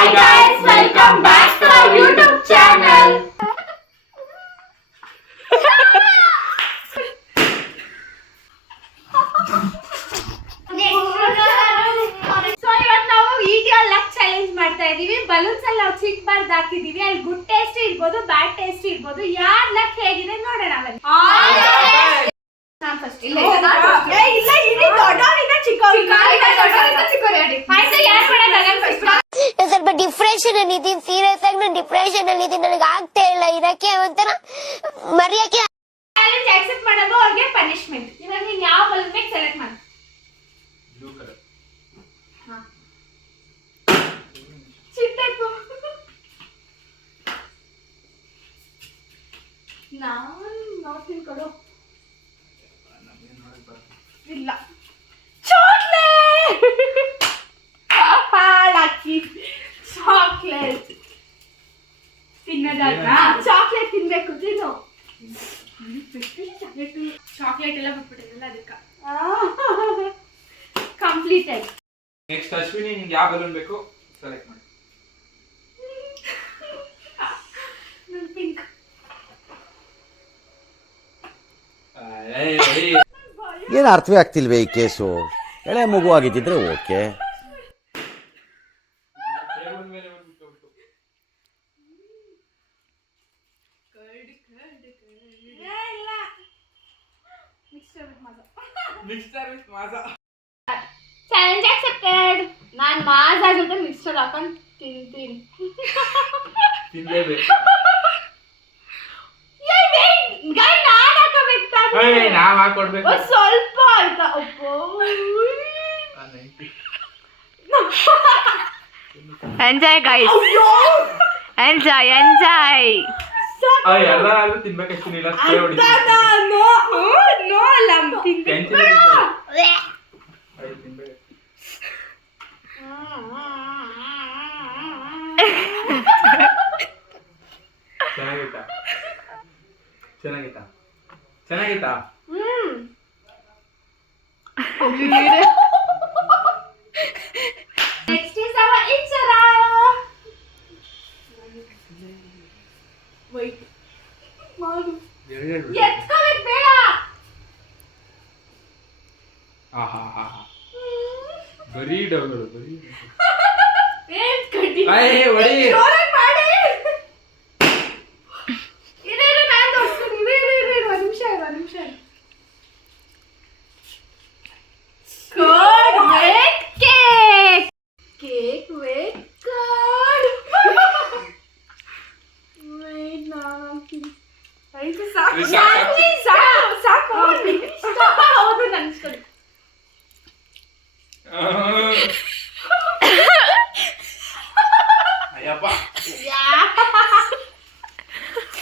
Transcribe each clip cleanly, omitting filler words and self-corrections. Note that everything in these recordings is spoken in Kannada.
Hi guys, welcome back to our YouTube channel. So ಇವತ್ತು ನಾವು ವಿಡಿಯೋ ಲಕ್ ಚಾಲೆಂಜ್ ಮಾಡ್ತಾ ಇದೀವಿ. ಬಲೂನ್ಸ್ ಎಲ್ಲ ನಾವು ಚಿಕ್ ಬಾರ್ದು ಹಾಕಿದೀವಿ. ಅಲ್ಲಿ ಗುಡ್ ಟೇಸ್ಟ್ ಇರ್ಬೋದು, ಬ್ಯಾಡ್ ಟೇಸ್ಟ್ ಇರ್ಬೋದು. ಯಾರ್ ಲಕ್ ಹೇಗಿದೆ ನೋಡೋಣ ಬನ್ನಿ. ನಾನು ಫಸ್ಟ್ ಇಲ್ಲ ಇಲ್ಲ ಇಡಿ ದೊಡ್ಡವರಿಂದ ಚಿಕ್ಕವರಿಂದ ಚಿಕ್ಕವರಿಗೆ ಆಯ್ತು. ಯಾರು ಮಾಡೋದು ಫಸ್ಟ್? ಸ್ವಲ್ಪ ಡಿಪ್ರೆಷನ್ ಅಲ್ಲಿ ಇದೀನಿ, ಸೀರಿಯಸ್ ಆಗಿ ನಾನು ಡಿಪ್ರೆಷನ್ ಅಲ್ಲಿ ಇದೀನಿ. ನನಗೆ ಆಗ್ತಾ ಇಲ್ಲ ಇರಕ್ಕೆ, ಒಂಥರ ಮರೆಯಕ್ಕೆ. ಚಾಲೆಂಜ್ ಆಕ್ಸೆಪ್ಟ್ ಮಾಡೋದು ಅವ್ರಿಗೆ ಪನಿಷ್ಮೆಂಟ್. ಇವಾಗ ನೀನು ಯಾವ ಬಲೂನ್ ಬೇಕು ಸೆಲೆಕ್ಟ್ ಮಾಡಿ. Blue colour. ಚಿಟ್ಟೆಕು ನಾನು ನೋಡ್ತೀನಿ ಕೊಡು. ಇಲ್ಲ ಚಾಕ್ಲೇಟ್ ಹಾಳಾಕಿ ಚಾಕ್ಲೇಟ್ ತಿನ್ನೋದಾದ್ರ ಚಾಕ್ಲೇಟ್ ತಿನ್ಬೇಕು. ತಿನ್ನು. ಚಾಕ್ಲೇಟ್ ಎಲ್ಲ ಬಿಟ್ಬಿಟ್ಟಿರಲ್ಲ ಅದಕ್ಕೆ ಕಂಪ್ಲೀಟ್ ಆಗಿ. ನೆಕ್ಸ್ಟ್ ಅಶ್ವಿನಿ, ನಿಂಗೆ ಯಾವ ಬಲೂನ್ ಬೇಕು ಸೆಲೆಕ್ಟ್ ಮಾಡಿ. ಪಿಂಕ್. ಏನು ಅರ್ಥವೇ ಆಗ್ತಿಲ್ವೇ ಈ ಕೇಸು? ಎಳೆ ಮಗು ಆಗಿದ್ದಿದ್ರೆ ಓಕೆ. Challenge accepted. ನಾನು ಮಾಜಾ ಜೊತೆ ಮಿಕ್ಸ್ಚರ್ ಹಾಕೊಂಡು ತಿಂತೀನಿ. ತಿನ್ಲೇಬೇಕು. ನಾವ್ ಹಾಕೊಡ್ಬೇಕು. ಸ್ವಲ್ಪ ಆಯ್ತಾ? Enjoy guys, enjoy enjoy. ಎಲ್ಲಾರು ತಿನ್ಬೇಕಷ್ಟೇನಿಲ್ಲ. ಚೆನ್ನಾಗಿತ್ತಾ? ಚೆನ್ನಾಗಿತ್ತಾ? ಚೆನ್ನಾಗಿತ್ತಾ? Next is our Inchara. Wait. ಮಾಡು. ಎತ್ಕೋಬೇಕು ಬೇಡ. ಬರೀ ಡೌಗಳು ಬರೀ. ಏನ್ ಕಡ್ಡಿ? ಹೊಡಿ. ಜೋರಾಗಿ ಮಾಡಿ. ಇರು ನಾನು ತೋರಿಸ್ತೀನಿ. ಇರು ಒಂದು ನಿಮಿಷ. Good with cake. Cake with good. Wait, ಆಯ್ತು ಸಾಕು. ಹೌದು ನನ್ಸ್ಕೊಂಡು. ಅಯ್ಯಪ್ಪ.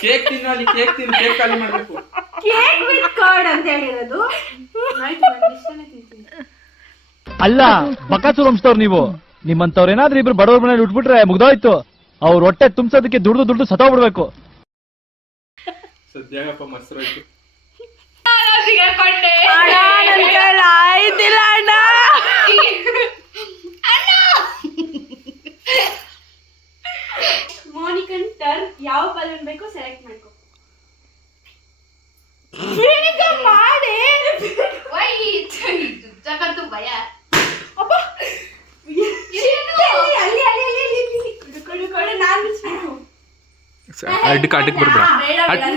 ಕೇಕ್ ತಿನ್ನು, ಅಲ್ಲಿ ಕೇಕ್ ತಿನ್ನು, ಕೇಕ್ ಖಾಲಿ ಮಾಡ್ಬೇಕು. ಕೇಕ್ ವಿತ್ ಕರ್ಡ್ ಅಂತ ಹೇಳಿರೋದು. ಆಯ್ತು ನಾನು ಇಷ್ಟನೇ ತಿಂತೀನಿ. ಅಲ್ಲ ಬಕಾಸೂರ್ ವಂಶದವ್ರು ನೀವು. ನಿಮ್ಮಂತವ್ರು ಏನಾದ್ರೂ ಇಬ್ರು ಬಡವ್ರ ಮನೇಲಿ ಉಟ್ಬಿಟ್ರೆ ಮುಗ್ದೋಯ್ತು. ಅವ್ರ ಹೊಟ್ಟೆ ತುಂಬಿಸೋದಕ್ಕೆ ದುಡ್ದು ಸತ್ತೋಗ್ಬಿಡ್ಬೇಕು. ಸದ್ಯಾಗಪ್ಪ ಮೊಸರು ಆಯ್ತು. ಆಯ್ತಿಲ್ಲ ಅಣ್ಣ. ಮೋನಿಕನ್ ಟರ್ನ್. ಯಾವ ಬಲೂನ್ ಬೇಕು ಸೆಲೆಕ್ಟ್ ಮಾಡ್ಕೊ. ಬೇಗ ಮಾಡಿ. ಜಗತ್ತು ಭಯ. ಅಪ್ಪ ಕೊಡು ನಾನು ಬಿಚ್ಬೇಕು. ಅಡ್ಡಕ್ಕೆ ಬರ್ಬೇಡ.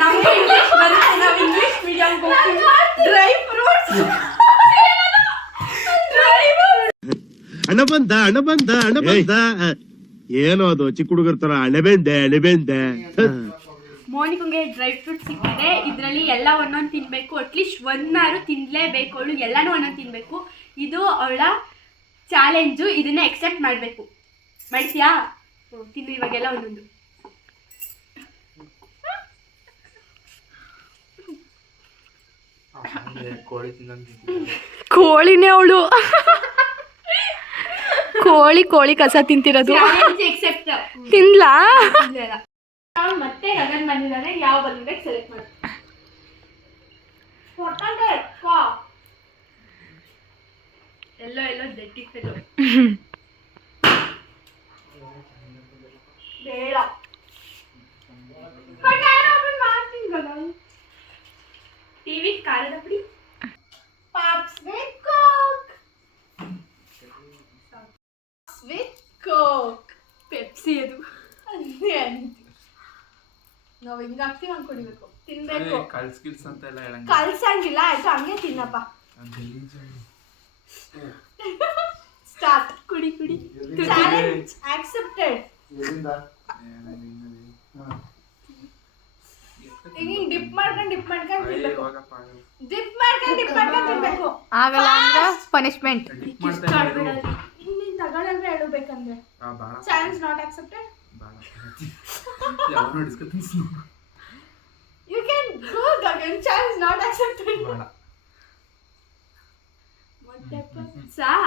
ನಮ್ಗೆ ಇಂಗ್ಲಿಷ್ ಬರುತ್ತೆ, ನಾವು ಇಂಗ್ಲಿಷ್ ಮೀಡಿಯಂ ಹೋಗ್ತೀವಿ. Dry fruits. ಹಣ ಬಂದ ಏನೋ ಅದು ಚಿಕ್ಕ ಹುಡುಗರ ತರ ಅಣಬೆಂದೆ. ಮೋನಿಕಂಗೆ ಡ್ರೈ ಫ್ರೂಟ್ ಸಿಕ್ಕಿದೆ. ಇದರಲ್ಲಿ ಎಲ್ಲ ಒಂದೊಂದು ತಿನ್ಬೇಕು. ಅಟ್ಲೀಸ್ಟ್ ಒಂದಾರು ತಿನ್ಲೇಬೇಕು. ಅವಳು ಎಲ್ಲಾನು ಒಂದೊಂದು ತಿನ್ಬೇಕು. ಇದು ಅವಳ ಚಾಲೆಂಜು. ಇದನ್ನ ಎಕ್ಸೆಪ್ಟ್ ಮಾಡಬೇಕು. ಮಾಡ್ತೀಯಾ? ತಿನ್ನು ಇವಾಗೆಲ್ಲ ಒಂದೊಂದು. ಕೋಳಿನೇ ಅವಳು. ಕೋಳಿ ಕಸ ತಿಂತಿರೋದು. ತಿನ್ಲಾ? ಮತ್ತೆ ಗಗನ್ ಬಂದಿದ್ದಾನೆ. ಯಾವ ಬಲೂನ್ ಬೇಕು ಸೆಲೆಕ್ಟ್ ಮಾಡಿ. ಎಲ್ಲೋ ದಟ್ಟಿ ಫೆಲೋ. ಖಾರದ ಪುಡಿ. Pops with coke. With coke. Pepsi ಅದು. ನಾವು ಹಿಂಗ ಹಾಕ್ತೀವಿ ಹಂಗೆ ಕುಡಿಬೇಕು, ತಿನ್ಬೇಕು. ಕಲ್ಸ್ಕಿಲ್ಸ್ ಅಂತ ಎಲ್ಲ ಹೇಳಂಗಿಲ್ಲ. ಕಲ್ಸಂಗಿಲ್ಲ, ಆಯ್ತು ಹಂಗೆ ತಿನ್ನಪ್ಪ. ಸ್ಟಾರ್ಟ್. ಕುಡಿ ಕುಡಿ. Challenge accepted. ಹಿಂಗೆ ಡಿಪ್ ಮಾಡ್ಕೊಂಡು ತಿನ್ಬೇಕು. ಡಿಪ್ ಮಾಡ್ಕೊಂಡು ತಿನ್ಬೇಕು. ಆಗಲ್ಲ ಅಂದ್ರೆ ಪನಿಷ್ಮೆಂಟ್. ನೀನ್ ತಗೊಳ್ಳಂದ್ರೆ ಹೇಳಬೇಕಂದ್ರೆ challenge not accepted. You can go again. Challenge not accepted.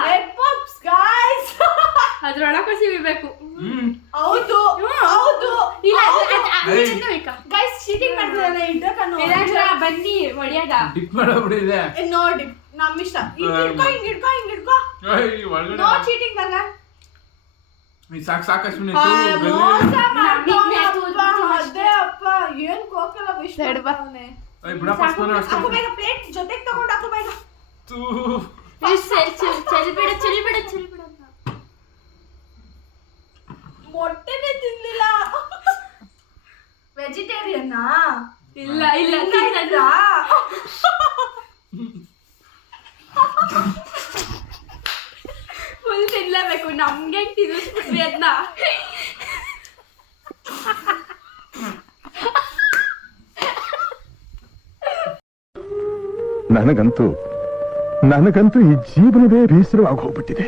Head pops, guys. ಅದ್ರೊಳಗೆ ಸಿಗಬೇಕು. ಹೌದು ಗೈಸ್ ಚೀಟಿಂಗ್ ಮಾಡ್ತಿದ್ದಾನೆ. ಇಡ್ಕನ್ನು ಬನ್ನಿ ಹೊಡಿಯೋದ. ಡಿಪ್ ಮಾಡಬಿಡಿದೆ. ನೋ ಡಿಪ್ ನಮ್ಮ ಇಷ್ಟ. ಹಿಂಗಿಡ್ಕೋ. ನೋ ಚೀಟಿಂಗ್ ಬಲ್ಲ. ಸಾಕು ಅಶ್ವಿನಿ. ಅದೇ ಅಪ್ಪ ಏನ್ ಕೋಕಲ್ಲ ವಿಷ್ ಮಾಡ್ತಾವನೆ. ಹಾಕು ಬೇಗ ಪ್ಲೇಟ್ ಜೊತೆಗೆ ತಗೊಂಡು ಹಾಕು ಬೇಗ. ಚಲಿಬೇಡ. ಮೊಟ್ಟೆನೇ ತಿನ್ಲಿಲ್ಲ. ವೆಜಿಟೇರಿಯನ್ನಾ? ಇಲ್ಲ ಫುಲ್ ತಿನ್ಲೇಬೇಕು. ನಮ್ಗೆ ತಿನ್ನಿಸ್ಬಿಟ್ವಿ ಅದನ್ನ. ನನಗಂತೂ ಈ ಜೀವನವೇ ಬೇಸರವಾಗಿ ಹೋಗ್ಬಿಟ್ಟಿದೆ.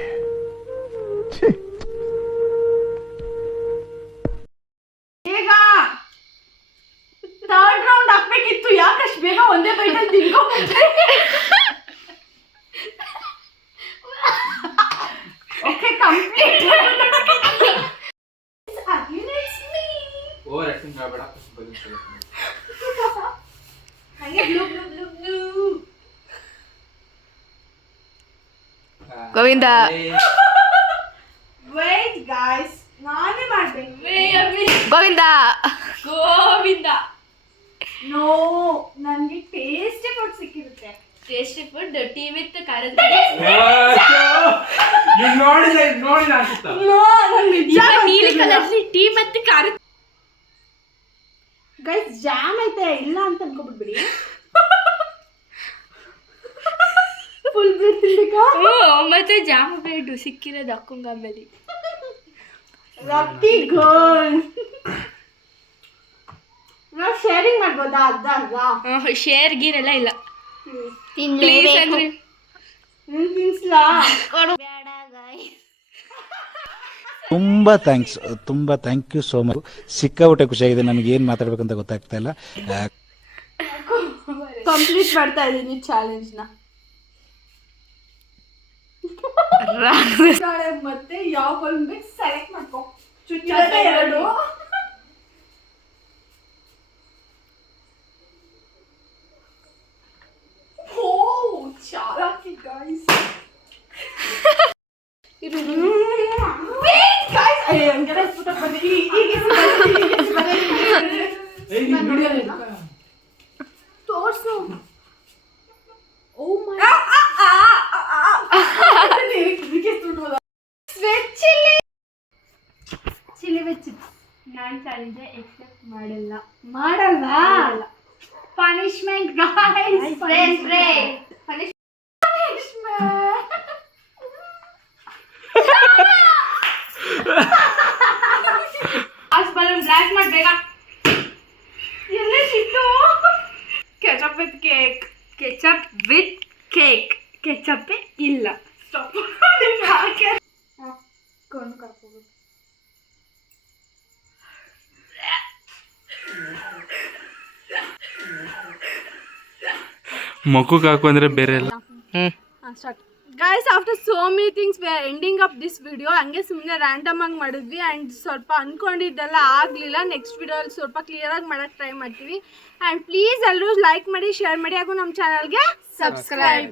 ಈಗ ಥರ್ಡ್ ರೌಂಡ್ ಹಾಕ್ಬೇಕಿತ್ತು. ಯಾಕಷ್ಟು ಬೇಗ ಒಂದೇ ಬೈಟಲ್ಲಿ ತಿನ್ಕೊಂಡ್ಬಿಟ್ರೆ? Okay complete. ಓವರ್ ಆಕ್ಟಿಂಗ್ ಮಾಡಬೇಡ. ಹಂಗೆ ಬ್ಲೂ. ಗೋವಿಂದ. ವೇಟ್ ಗೈಸ್, ನಾನೇ ಮಾಡ್ಬೇಕು. ಗೋವಿಂದ. ನೋ, ನನಗೆ ಟೇಸ್ಟಿ ಫುಡ್ ಸಿಕ್ಕಿರುತ್ತೆ. ಟೇಸ್ಟಿ ಫುಡ್ ಟೀ ವಿತ್ ಖಾರದ. ನೋಡಿಲ್ಲ ಅನ್ಸುತ್ತಾ? ನೀಲಿ ಕಲರ್ಲಿ ಟೀ ಮತ್ತೆ ಖಾರ. ಗೈಸ್ ಜಾಮ್ ಐತೆ, ಇಲ್ಲ ಅಂತ ಅನ್ಕೊಬಿಡ್ಬಿಡಿ. Full bread ತಿನ್ಬೇಕಾ? ಮತ್ತೆ ಜಾಮ್ ಬೇಡು ಸಿಕ್ಕಿರೋದು ಹಾಕೊಂಗ ಆಮೇಲೆ. ರೊಟ್ಟಿ ಗೋಲ್. ನಾವು ಶೇರಿಂಗ್ ಮಾಡ್ಬೋದಾ? ಅರ್ಧ ಶೇರ್ ಗೀರೆಲ್ಲ ಇಲ್ಲ. ತಿನ್ಲೇಬೇಕು. ಪ್ಲೀಸ್ ಅಂದ್ರೆ ತಿನ್ಸ್ಲಾ? ಬೇಡ ಗಾಯ್ಸ್. ತುಂಬಾ ಥ್ಯಾಂಕ್ ಯು ಸೋ ಮಚ್. ಸಿಕ್ಕಾಬಿಟ್ಟೆ ಖುಷಿಯಾಗಿದೆ. ನನಗೆ ಏನು ಮಾತಾಡ್ಬೇಕಂತ ಗೊತ್ತಾಗ್ತಾ ಇಲ್ಲ. ಕಂಪ್ಲೀಟ್ ಮಾಡ್ತಾ ಇದ್ದೀನಿ ಚಾಲೆಂಜ್ನ. ಮತ್ತೆ ಯಾವ ಬಾಲ್ ಬೇಕು ಸೆಲೆಕ್ಟ್ ಮಾಡ್ಕೊ. ಚುಚ್ಚುತ್ತೆ ಎರಡು. ಓ ಚಾಲಾಕಿ ಗೈಸ್. ತೋರ್ಸು. Chilli with chips. ನಾನು ಚಾಲೆಂಜ್ ಎಕ್ಸೆಪ್ಟ್ ಮಾಡಲ್ಲ. Punishment guys. Punishment. Balloon blast ಮಾಡ್ಬೇಕ. ಎಲ್ಲೇ ಸಿಟ್ಟು? Ketchup with cake. ಕೆಚಪ್ ಇಲ್ಲ. ಕೊಂಡು ಕರ್ಕೋಬೇಕು. ಮಕ್ಕಕ್ಕೆ ಹಾಕು ಅಂದ್ರೆ ಬೇರೆ ಎಲ್ಲ. Start. Guys after so many things we are ending up this video. ಹಂಗೆ ಸುಮ್ಮನೆ ರ್ಯಾಂಡಮ್ ಆಗಿ ಮಾಡಿದ್ವಿ ಆ್ಯಂಡ್ ಸ್ವಲ್ಪ ಅಂದ್ಕೊಂಡಿದ್ದೆಲ್ಲ ಆಗಲಿಲ್ಲ. ನೆಕ್ಸ್ಟ್ ವಿಡಿಯೋಲ್ಲಿ ಸ್ವಲ್ಪ ಕ್ಲಿಯರಾಗಿ ಮಾಡೋಕ್ಕೆ ಟ್ರೈ ಮಾಡ್ತೀವಿ. ಆ್ಯಂಡ್ ಪ್ಲೀಸ್ ಎಲ್ಲರೂ ಲೈಕ್ ಮಾಡಿ, ಶೇರ್ ಮಾಡಿ, ಹಾಗೂ ನಮ್ಮ ಚಾನಲ್ಗೆ ಸಬ್ಸ್ಕ್ರೈಬ್.